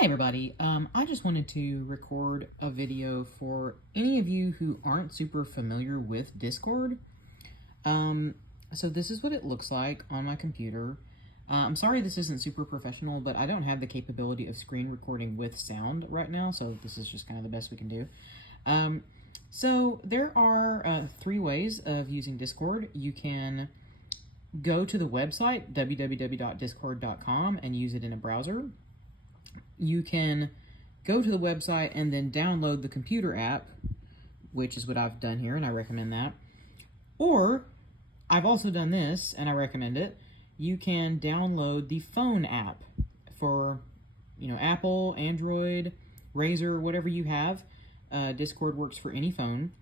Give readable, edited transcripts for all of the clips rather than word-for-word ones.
Hi everybody, I just wanted to record a video for any of you who aren't super familiar with Discord. So this is what it looks like on my computer. I'm sorry this isn't super professional, but I don't have the capability of screen recording with sound right now, so this is just kind of the best we can do. So there are three ways of using Discord. You can go to the website, www.discord.com, and use it in a browser. You can go to the website and then download the computer app, which is what I've done here, and I recommend that. Or, I've also done this, and I recommend it. You can download the phone app for, Apple, Android, Razer, whatever you have. Discord works for any phone,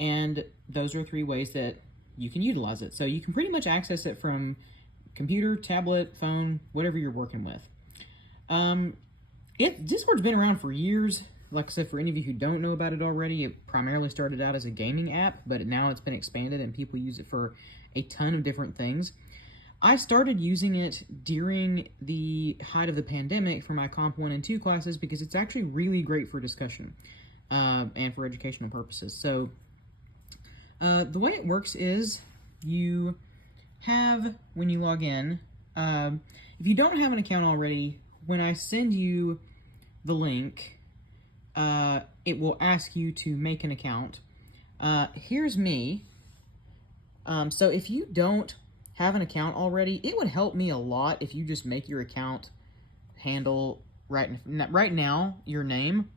and those are three ways that you can utilize it. So you can pretty much access it from computer, tablet, phone, whatever you're working with. Discord's been around for years. Like I said, for any of you who don't know about it already, it primarily started out as a gaming app, but now it's been expanded and people use it for a ton of different things. I started using it during the height of the pandemic for my Comp 1 and 2 classes because it's actually really great for discussion and for educational purposes. So the way it works is you have, when you log in, if you don't have an account already, when I send you the link, it will ask you to make an account. Here's me. So if you don't have an account already, it would help me a lot if you just make your account handle right now your name.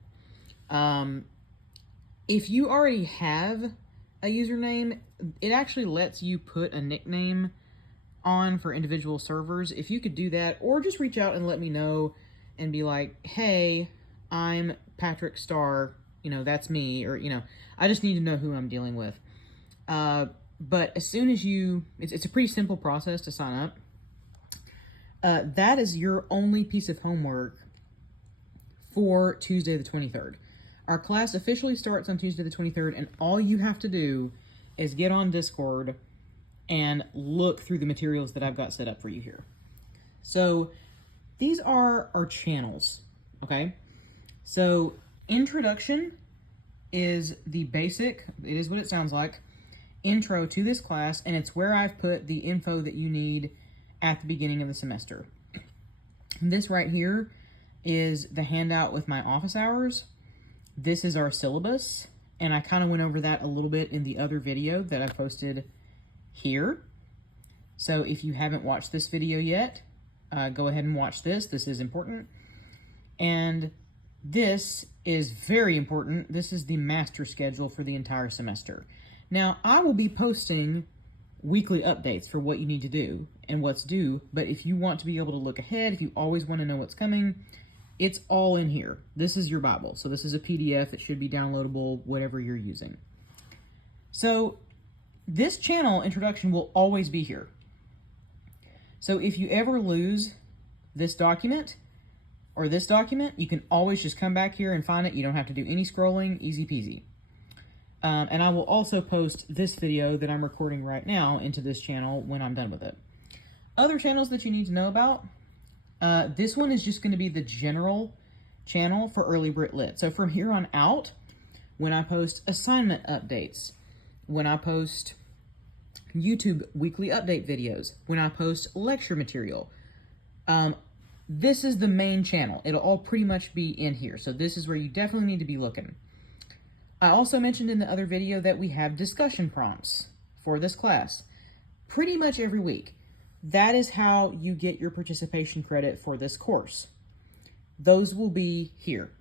If you already have a username, it actually lets you put a nickname on for individual servers. If you could do that, or just reach out and let me know and be like, hey, I'm Patrick Starr, that's me, or, I just need to know who I'm dealing with. But as soon as it's a pretty simple process to sign up. That is your only piece of homework for Tuesday the 23rd. Our class officially starts on Tuesday the 23rd, and all you have to do is get on Discord and look through the materials that I've got set up for you here. So these are our channels, okay? So introduction is the basic, it is what it sounds like, intro to this class, and it's where I've put the info that you need at the beginning of the semester. This right here is the handout with my office hours. This is our syllabus, and I kind of went over that a little bit in the other video that I posted here. So if you haven't watched this video yet, go ahead and watch this. This is important. And this is very important. This is the master schedule for the entire semester. Now, I will be posting weekly updates for what you need to do and what's due, but if you want to be able to look ahead, if you always want to know what's coming, it's all in here. This is your Bible. So this is a PDF. It should be downloadable, whatever you're using. So this channel introduction will always be here. So if you ever lose this document or this document, you can always just come back here and find it. You don't have to do any scrolling, easy peasy. And I will also post this video that I'm recording right now into this channel when I'm done with it. Other channels that you need to know about, this one is just going to be the general channel for Early Brit Lit. So from here on out, when I post assignment updates, when I post YouTube weekly update videos, when I post lecture material, this is the main channel. It'll all pretty much be in here. So this is where you definitely need to be looking. I also mentioned in the other video that we have discussion prompts for this class pretty much every week. That is how you get your participation credit for this course. Those will be here.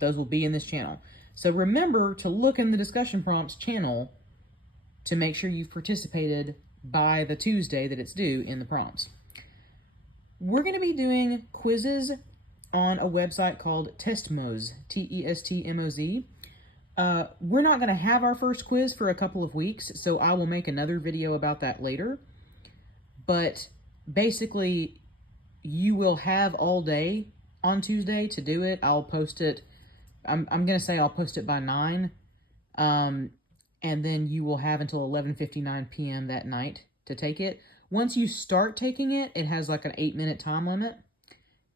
Those will be in this channel. So remember to look in the discussion prompts channel to make sure you've participated by the Tuesday that it's due in the prompts. We're going to be doing quizzes on a website called Testmoz, T-E-S-T-M-O-Z. We're not going to have our first quiz for a couple of weeks, so I will make another video about that later. But basically, you will have all day on Tuesday to do it. I'll post it. I'm going to say I'll post it by 9. And then you will have until 11:59 p.m. that night to take it. Once you start taking it, it has like an 8-minute time limit.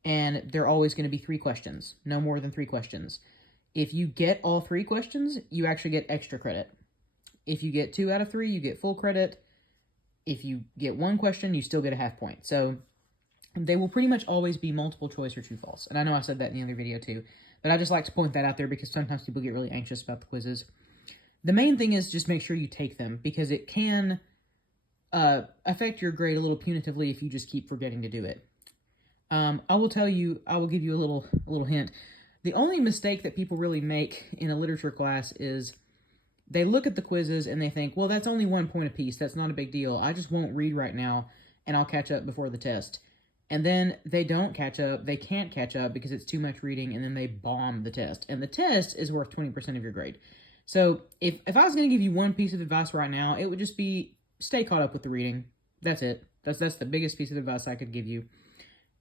and they're always going to be 3 questions, no more than 3 questions. If you get all 3 questions, you actually get extra credit. If you get 2 out of 3, you get full credit. If you get 1 question, you still get a half point. So they will pretty much always be multiple choice or true false. And I know I said that in the other video too, but I just like to point that out there because sometimes people get really anxious about the quizzes. The main thing is just make sure you take them, because it can affect your grade a little punitively if you just keep forgetting to do it. I will give you a little hint. The only mistake that people really make in a literature class is they look at the quizzes and they think, well, that's only 1 point apiece. That's not a big deal. I just won't read right now and I'll catch up before the test. And then they don't catch up. They can't catch up because it's too much reading, and then they bomb the test. And the test is worth 20% of your grade. So if I was going to give you one piece of advice right now, it would just be stay caught up with the reading. That's it. That's the biggest piece of advice I could give you.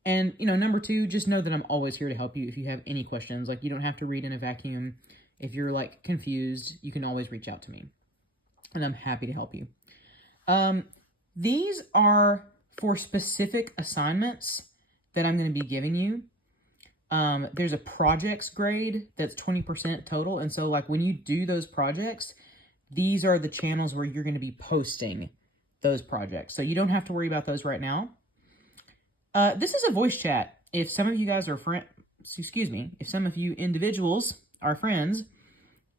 And, number 2, just know that I'm always here to help you if you have any questions. Like, you don't have to read in a vacuum. If you're, like, confused, you can always reach out to me. And I'm happy to help you. These are for specific assignments that I'm going to be giving you. There's a projects grade that's 20% total. And so, like, when you do those projects, these are the channels where you're going to be posting those projects. So you don't have to worry about those right now. This is a voice chat. If some of you guys are if some of you individuals are friends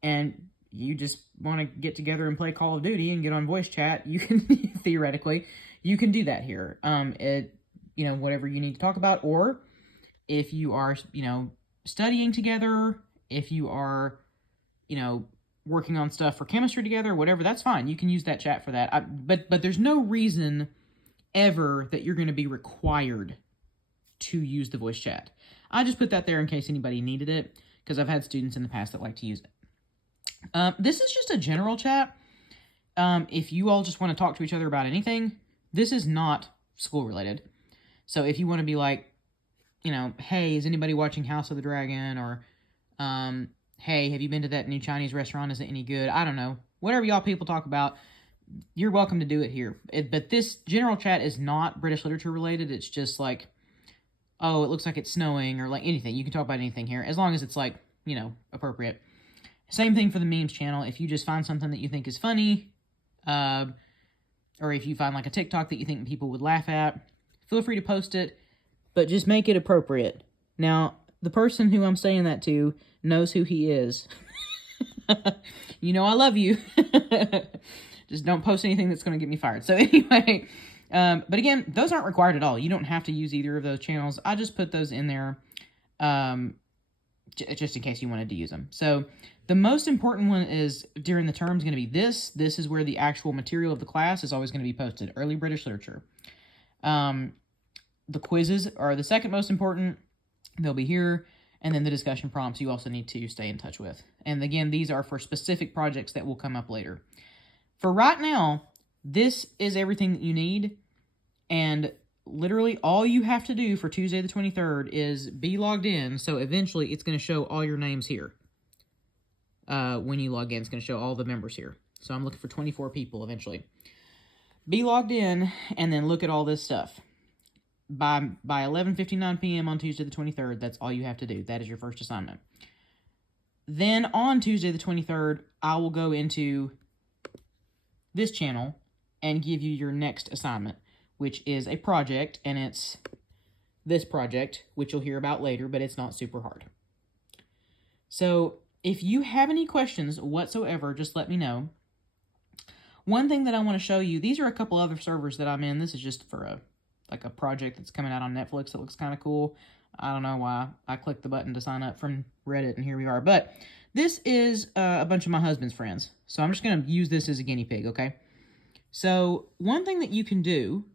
and you just want to get together and play Call of Duty and get on voice chat, you can theoretically, you can do that here. Whatever you need to talk about, or if you are, studying together, if you are, working on stuff for chemistry together, whatever, that's fine. You can use that chat for that. But there's no reason ever that you're going to be required to use the voice chat. I just put that there in case anybody needed it, because I've had students in the past that like to use it. This is just a general chat. If you all just want to talk to each other about anything, this is not school related. So if you want to be like, hey, is anybody watching House of the Dragon? Or, hey, have you been to that new Chinese restaurant? Is it any good? I don't know. Whatever y'all people talk about, you're welcome to do it here. But this general chat is not British literature related. It's just like, oh, it looks like it's snowing, or like anything. You can talk about anything here, as long as it's like, appropriate. Same thing for the memes channel. If you just find something that you think is funny, or if you find like a TikTok that you think people would laugh at, feel free to post it, but just make it appropriate. Now, the person who I'm saying that to knows who he is. I love you. Just don't post anything that's going to get me fired. So anyway, but again, those aren't required at all. You don't have to use either of those channels. I just put those in there just in case you wanted to use them. So the most important one is during the term is going to be this. This is where the actual material of the class is always going to be posted. Early British literature. The quizzes are the second most important. They'll be here. And then the discussion prompts you also need to stay in touch with. And again, these are for specific projects that will come up later. For right now, this is everything that you need. And literally all you have to do for Tuesday the 23rd is be logged in. So eventually it's going to show all your names here. When you log in, it's going to show all the members here. So I'm looking for 24 people eventually. Be logged in and then look at all this stuff. By 11:59 p.m. on Tuesday the 23rd, that's all you have to do. That is your first assignment. Then on Tuesday the 23rd, I will go into this channel and give you your next assignment, which is a project, and it's this project, which you'll hear about later, but it's not super hard. So if you have any questions whatsoever, just let me know. One thing that I want to show you, these are a couple other servers that I'm in. This is just for a project that's coming out on Netflix that looks kind of cool. I don't know why I clicked the button to sign up from Reddit, and here we are. But this is a bunch of my husband's friends. So I'm just going to use this as a guinea pig, okay? So one thing that you can do,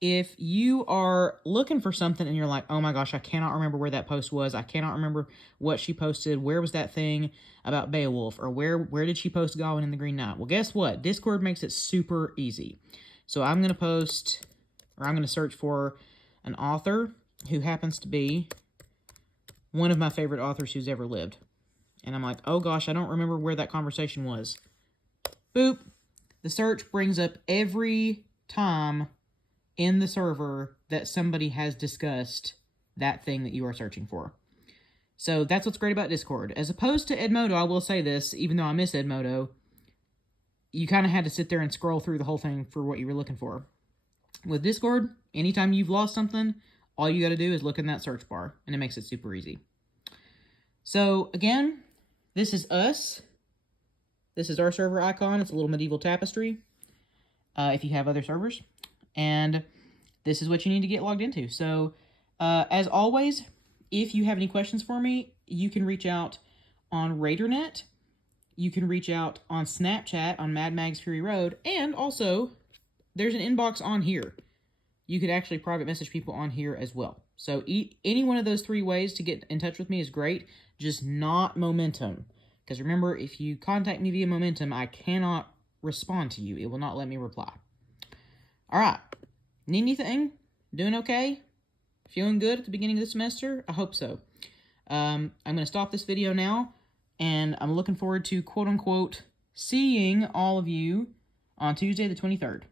if you are looking for something and you're like, oh my gosh, I cannot remember where that post was. I cannot remember what she posted. Where was that thing about Beowulf? Or where did she post Gawain in the Green Knight? Well, guess what? Discord makes it super easy. So I'm going to search for an author who happens to be one of my favorite authors who's ever lived. And I'm like, oh gosh, I don't remember where that conversation was. Boop. The search brings up every time in the server that somebody has discussed that thing that you are searching for. So that's what's great about Discord. As opposed to Edmodo, I will say this, even though I miss Edmodo, you kind of had to sit there and scroll through the whole thing for what you were looking for. With Discord, anytime you've lost something, all you got to do is look in that search bar, and it makes it super easy. So, again, this is us. This is our server icon. It's a little medieval tapestry, if you have other servers. And this is what you need to get logged into. So, as always, if you have any questions for me, you can reach out on RaiderNet. You can reach out on Snapchat on Mad Mags Fury Road. And also, there's an inbox on here. You could actually private message people on here as well. So any one of those 3 ways to get in touch with me is great. Just not Momentum. Because remember, if you contact me via Momentum, I cannot respond to you. It will not let me reply. Alright. Need anything? Doing okay? Feeling good at the beginning of the semester? I hope so. I'm going to stop this video now. And I'm looking forward to, quote-unquote, seeing all of you on Tuesday the 23rd.